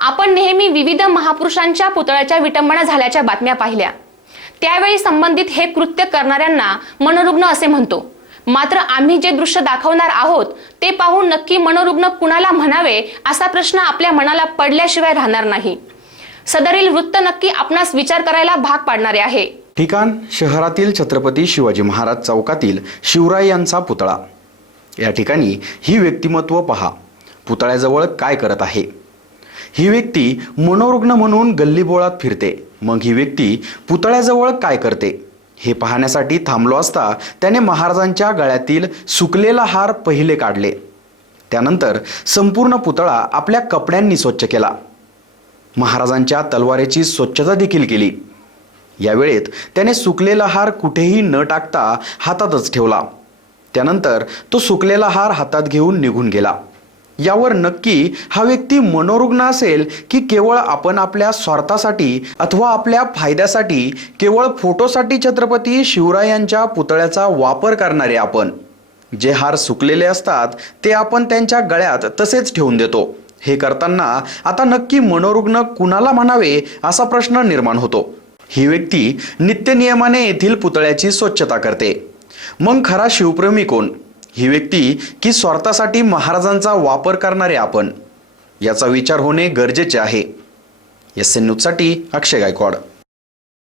आपण नेहमी विविध महापुरुषांच्या पुतळ्याच्या विटंबना झाल्याच्या बातम्या पाहिल्या. त्यावेळी संबंधित हे कृत्य करणाऱ्यांना मनोरुग्ण असे म्हणतो. मात्र आम्ही जे दृश्य दाखवणार आहोत ते पाहून नक्की मनोरुग्ण कुणाला म्हणावे असा प्रश्न आपल्या मनाला पडल्याशिवाय राहणार नाही. सदरील वृत्त नक्की आपणास विचार करायला भाग पाडणारे आहे. ठिकाण शहरातील छत्रपती शिवाजी महाराज चौकातील शिवराय यांचा पुतळा. या ठिकाणी ही व्यक्तिमत्व पहा. पुतळ्याजवळ काय करत आहे? ही व्यक्ती मनोरुग्ण म्हणून गल्लीबोळात फिरते. मग ही व्यक्ती पुतळ्याजवळ काय करते? हे पाहण्यासाठी थांबलो असता त्याने महाराजांच्या गळ्यातील सुकलेला हार पहिले काढले. त्यानंतर संपूर्ण पुतळा आपल्या कपड्यांनी स्वच्छ केला. महाराजांच्या तलवारीची स्वच्छता देखील केली. या वेळेत त्याने सुकलेला हार कुठेही न टाकता हातातच ठेवला. त्यानंतर तो सुकलेला हार हातात घेऊन निघून गेला. यावर नक्की हा व्यक्ती मनोरुग्ण असेल की केवळ आपण आपल्या स्वार्थासाठी अथवा आपल्या फायद्यासाठी केवळ फोटोसाठी छत्रपती शिवरायांच्या पुतळ्याचा वापर करणारे आपण? जे हार सुकलेले असतात ते आपण त्यांच्या गळ्यात तसेच ठेवून देतो. हे करताना आता नक्की मनोरुग्ण कुणाला म्हणावे असा प्रश्न निर्माण होतो. ही व्यक्ती नित्यनियमाने येथील पुतळ्याची स्वच्छता करते. मग खरा शिवप्रेमी कोण? ही व्यक्ती की स्वार्थासाठी महाराजांचा वापर करणारे आपण. याचा विचार होणे गरजेचे आहे. एस एन न्यूजसाठी अक्षय गायकवाड.